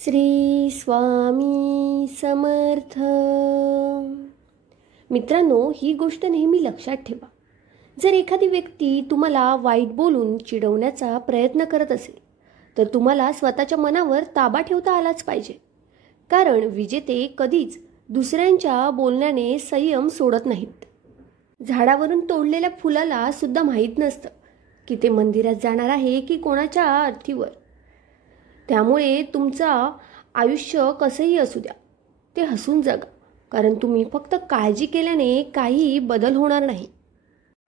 श्री स्वामी समर्थ. मित्रांनो, ही गोष्ट नेहमी लक्षात ठेवा. जर एखादी व्यक्ती तुम्हाला वाईट बोलून चिडवण्याचा प्रयत्न करत असेल तर तुम्हाला स्वतःच्या मनावर ताबा ठेवता आलाच पाहिजे. कारण विजेते कधीच दुसऱ्यांच्या बोलण्याने संयम सोडत नाहीत. झाडावरून तोडलेल्या फुलाला सुद्धा माहीत नसतं की ते मंदिरात जाणार आहे की कोणाच्या अर्थीवर. त्यामुळे तुमचं आयुष्य कसंही असू द्या, ते हसून जगा. कारण तुम्ही फक्त काळजी केल्याने काही बदल होणार नाही.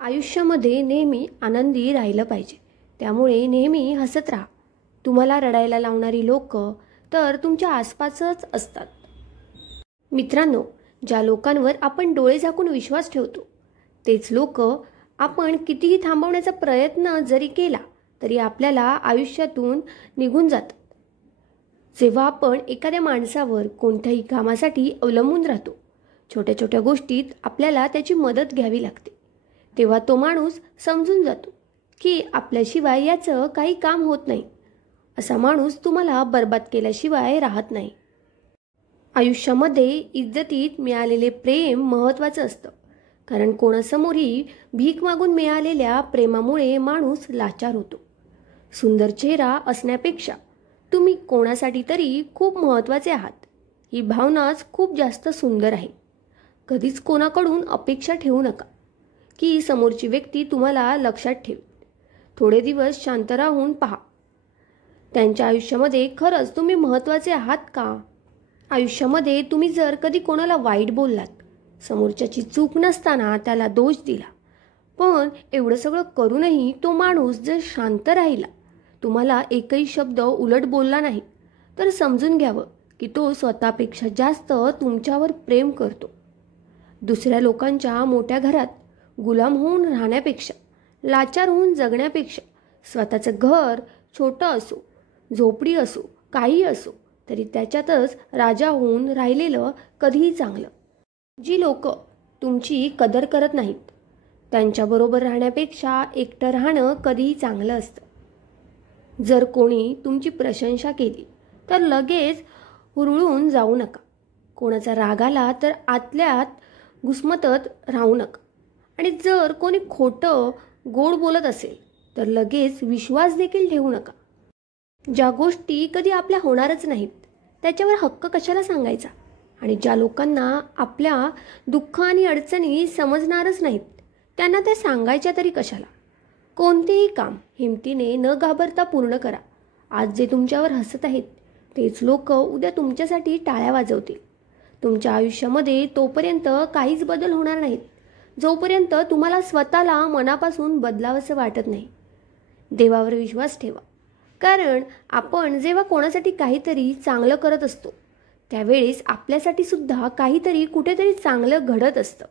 आयुष्यामध्ये नेहमी आनंदी राहिलं पाहिजे. त्यामुळे नेहमी हसत राहा. तुम्हाला रडायला लावणारी लोक तर तुमच्या आसपासच असतात. मित्रांनो, ज्या लोकांवर आपण डोळे झाकून विश्वास ठेवतो तेच लोक आपण कितीही थांबवण्याचा प्रयत्न जरी केला तरी आपल्याला आयुष्यातून निघून जातात. जेव्हा आपण एखाद्या माणसावर कोणत्याही कामासाठी अवलंबून राहतो, छोट्या छोट्या गोष्टीत आपल्याला त्याची मदत घ्यावी लागते, तेव्हा तो माणूस समजून जातो की आपल्याशिवाय याचं काही काम होत नाही. असा माणूस तुम्हाला बर्बाद केल्याशिवाय राहत नाही. आयुष्यामध्ये इज्जतीत मिळालेले प्रेम महत्त्वाचं असतं. कारण कोणासमोरही भीक मागून मिळालेल्या प्रेमामुळे माणूस लाचार होतो. सुंदर चेहरा असण्यापेक्षा तुम्ही कोणासाठी तरी खूप महत्त्वाचे आहात, ही भावनाच खूप जास्त सुंदर आहे. कधीच कोणाकडून अपेक्षा ठेवू नका की समोरची व्यक्ती तुम्हाला लक्षात ठेवेल. थोडे दिवस शांत राहून पहा, त्यांच्या आयुष्यामध्ये खरंच तुम्ही महत्त्वाचे आहात का. आयुष्यामध्ये तुम्ही जर कधी कोणाला वाईट बोललात, समोरच्याची चूक नसताना त्याला दोष दिला, पण एवढं सगळं करूनही तो माणूस जर शांत राहिला, तुम्हाला एकही शब्द उलट बोलला नाही, तर समजून घ्यावं की तो स्वतःपेक्षा जास्त तुमच्यावर प्रेम करतो. दुसऱ्या लोकांच्या मोठ्या घरात गुलाम होऊन राहण्यापेक्षा, लाचार होऊन जगण्यापेक्षा स्वतःचं घर छोटं असो, झोपडी असो, काही असो तरी त्याच्यातच राजा होऊन राहिलेलं कधीही चांगलं. जी लोक तुमची कदर करत नाहीत त्यांच्याबरोबर राहण्यापेक्षा एकटं राहणं कधीही चांगलं असतं. जर कोणी तुमची प्रशंसा केली तर लगेच हुरळून जाऊ नका. कोणाचा राग आला तर आतल्यात घुसमटत राहू नका. आणि जर कोणी खोटं गोड बोलत असेल तर लगेच विश्वास देखील ठेवू नका. ज्या गोष्टी कधी आपल्या होणारच नाहीत त्याच्यावर हक्क कशाला सांगायचा. आणि ज्या लोकांना आपल्या दुःख आणि अडचणी समजणारच नाहीत त्यांना ते सांगायच्या तरी कशाला. कोणतेही काम हिमतीने न घाबरता पूर्ण करा. आज जे तुमच्यावर हसत आहेत तेच लोक उद्या तुमच्यासाठी टाळ्या वाजवतील. तुमच्या आयुष्यामध्ये तोपर्यंत काहीच बदल होणार नाहीत जोपर्यंत तुम्हाला स्वतःला मनापासून बदलावंसं वाटत नाही. देवावर विश्वास ठेवा. कारण आपण जेव्हा कोणासाठी काहीतरी चांगलं करत असतो त्यावेळेस आपल्यासाठी सुद्धा काहीतरी कुठेतरी चांगलं घडत असतं.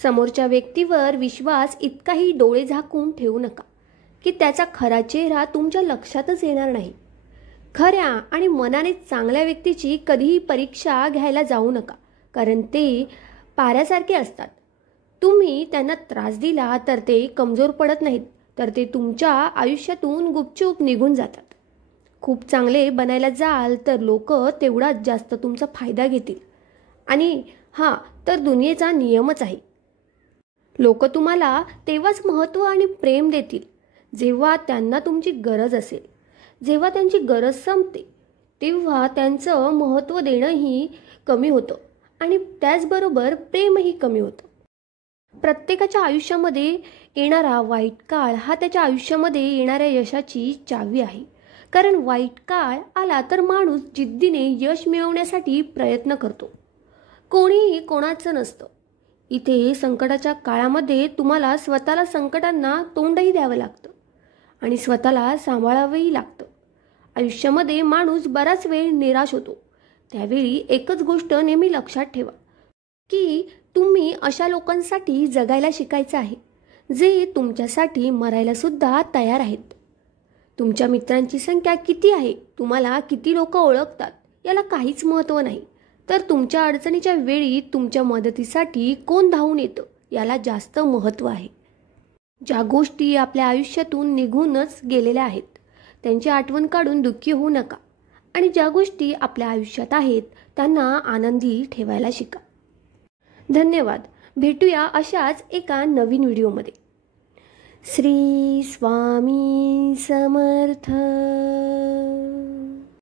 समोरच्या व्यक्तीवर विश्वास इतकाही डोळे झाकून ठेवू नका की त्याचा खरा चेहरा तुमच्या लक्षातच येणार नाही. खऱ्या आणि मनाने चांगल्या व्यक्तीची कधीही परीक्षा घ्यायला जाऊ नका. कारण ते पाऱ्यासारखे असतात. तुम्ही त्यांना त्रास दिला तर ते कमजोर पडत नाहीत, तर ते तुमच्या आयुष्यातून गुपचूप निघून जातात. खूप चांगले बनायला जाल तर लोक तेवढाच जास्त तुमचा फायदा घेतील. आणि हा तर दुनियेचा नियमच आहे. लोक तुम्हाला तेव्हाच महत्त्व आणि प्रेम देतील जेव्हा त्यांना तुमची गरज असेल. जेव्हा त्यांची गरज संपते तेव्हा त्यांचं महत्त्व देणंही कमी होतं आणि त्याचबरोबर प्रेमही कमी होतं. प्रत्येकाच्या आयुष्यामध्ये येणारा वाईट काळ हा त्याच्या आयुष्यामध्ये येणाऱ्या यशाची चावी आहे. कारण वाईट काळ आला तर माणूस जिद्दीने यश मिळवण्यासाठी प्रयत्न करतो. कोणीही कोणाचं नसतं. इथे संकटाच्या काळामध्ये तुम्हाला स्वतःला संकटांना तोंडही द्यावं लागतं आणि स्वतःला सांभाळावंही लागतं. आयुष्यामध्ये माणूस बराच वेळ निराश होतो. त्यावेळी एकच गोष्ट नेहमी लक्षात ठेवा की तुम्ही अशा लोकांसाठी जगायला शिकायचं आहे जे तुमच्यासाठी मरायला सुद्धा तयार आहेत. तुमच्या मित्रांची संख्या किती आहे, तुम्हाला किती लोक ओळखतात याला काहीच महत्त्व नाही, तर तुमच्या अडचणीच्या वेळी तुमच्या मदतीसाठी कोण धावून येतं याला जास्त महत्त्व आहे. ज्या गोष्टी आपल्या आयुष्यातून निघूनच गेलेल्या आहेत त्यांची आठवण काढून दुःखी होऊ नका. आणि ज्या गोष्टी आपल्या आयुष्यात आहेत त्यांना आनंदी ठेवायला शिका. धन्यवाद. भेटूया अशाच एका नवीन व्हिडिओमध्ये. श्री स्वामी समर्थ.